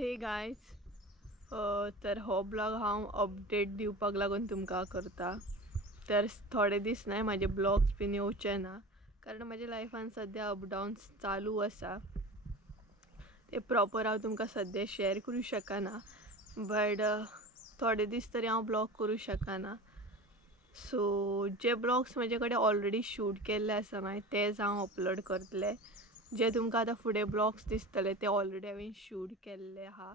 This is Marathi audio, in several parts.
हे गायज, तर हो ब्लॉग हांव अपडेट दिवपाक लागून तुमकां करता। तर थोडे दीस नाही माझे ब्लॉग्स बीन येवचे ना, कारण माझ्या लायफान सध्या अपडाउन्स चालू आसा। ते प्रॉपर हांव तुमकां सध्या शेअर करूं शकना, बट थोडे दीस तरी हांव ब्लॉग करूं शकना। सो जे ब्लॉग्स म्हजे कडेन ऑलरेडी शूट केल्ले आसा मागीर तेच हांव अपलोड करतले। जे तुमकां आतां फुडें ब्लॉग्स दिसतले ते ऑलरेडी हांवें शूट केल्ले आहा,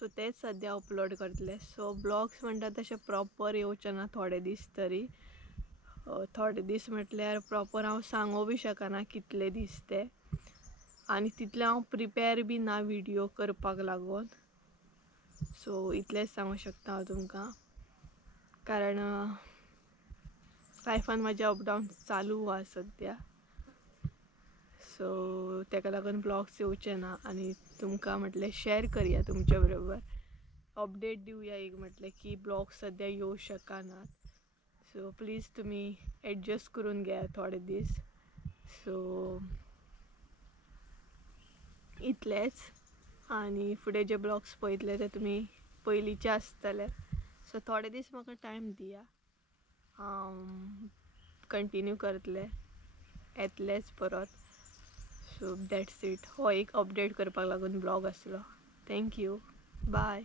सो तेच सद्या अपलोड करतले। सो ब्लॉग्स म्हणटा तशें प्रॉपर येवचे ना थोडे दीस तरी। थोडे दीस म्हटल्यार प्रॉपर हांव सांगूं बी शकना कितले दीस ते, आनी तितले हांव प्रिपेर बी ना व्हिडिओ करपाक लागून। सो इतलेंच सांगूं शकता हांव तुमकां, कारण लायफान म्हाज्या अपडाउन्स चालू आहा सद्या। सो तेका लागून ब्लॉग्स येवचे ना, आनी तुमकां म्हटलें शेअर करया तुमच्या बरोबर, अपडेट दिवया एक म्हटलें की ब्लॉग्स सद्या येवं शकनात। सो प्लीज तुमी एडजस्ट करून घेया थोडे दीस। सो इतलेंच, आनी फुडें जे ब्लॉग्स पळयतले ते तुमी पयलींचे आसतले। सो थोडे दीस म्हाका टायम दिया, हांव कंटिन्यू करतलें, येतलेंच परत। सो दॅट्स इट, हो एक अपडेट करपाक लागून ब्लॉग आसलो। Thank you, bye.